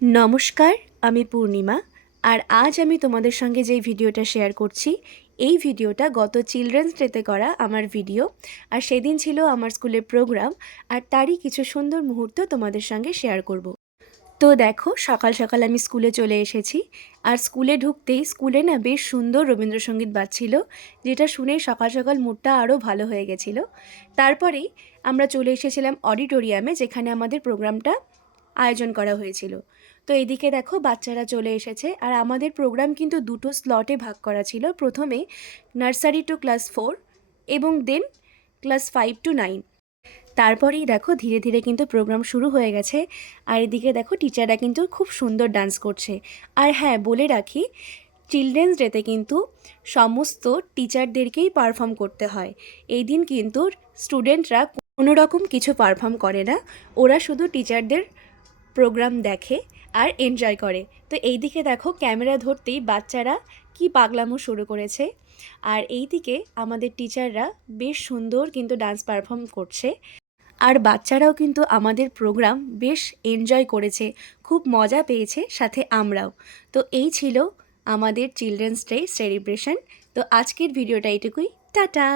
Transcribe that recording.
नमस्कार আমি পূর্ণিমা আর আজ আমি তোমাদের সঙ্গে যে ভিডিওটা শেয়ার করছি এই ভিডিওটা গত চিলড্রেন্স ডেতে করা আমার ভিডিও আর সেদিন ছিল আমার স্কুলের প্রোগ্রাম আর তারই কিছু সুন্দর মুহূর্ত তোমাদের সঙ্গে শেয়ার করব। তো দেখো সকাল সকাল আমি স্কুলে চলে এসেছি আর স্কুলে ঢুকতেই স্কুলে না বেশ সুন্দর রবীন্দ্রসঙ্গীত বাজছিল, যেটা শুনে সকাল সকাল মুডটা আরও ভালো হয়ে গেছিলো। তারপরেই আমরা চলে এসেছিলাম অডিটোরিয়ামে, যেখানে আমাদের প্রোগ্রামটা আয়োজন করা হয়েছিল। তো এদিকে দেখো বাচ্চারা চলে এসেছে আর আমাদের প্রোগ্রাম কিন্তু দুটো স্লটে ভাগ করা ছিল। প্রথমে নার্সারি টু ক্লাস 4 এবং দেন ক্লাস 5 to 9। তারপরেই দেখো ধীরে ধীরে কিন্তু প্রোগ্রাম শুরু হয়ে গেছে আর এদিকে দেখো টিচাররা কিন্তু খুব সুন্দর ডান্স করছে। আর হ্যাঁ, বলে রাখি, চিলড্রেন্স ডেতে কিন্তু সমস্ত টিচারদেরকেই পারফর্ম করতে হয়। এই দিন কিন্তু স্টুডেন্টরা কোনো রকম কিছু পারফর্ম করে না, ওরা শুধু টিচারদের প্রোগ্রাম দেখে আর এনজয় করে। তো এই দিকে দেখো ক্যামেরা ধরতেই বাচ্চারা কি পাগলামো শুরু করেছে আর এই দিকে আমাদের টিচাররা বেশ সুন্দর কিন্তু ডান্স পারফর্ম করছে আর বাচ্চারাও কিন্তু আমাদের প্রোগ্রাম বেশ এনজয় করেছে, খুব মজা পেয়েছে, সাথে আমরাও। তো এই ছিল আমাদের চিলড্রেন্স ডে সেলিব্রেশন। তো আজকের ভিডিওটা এইটুকুই, টাটা।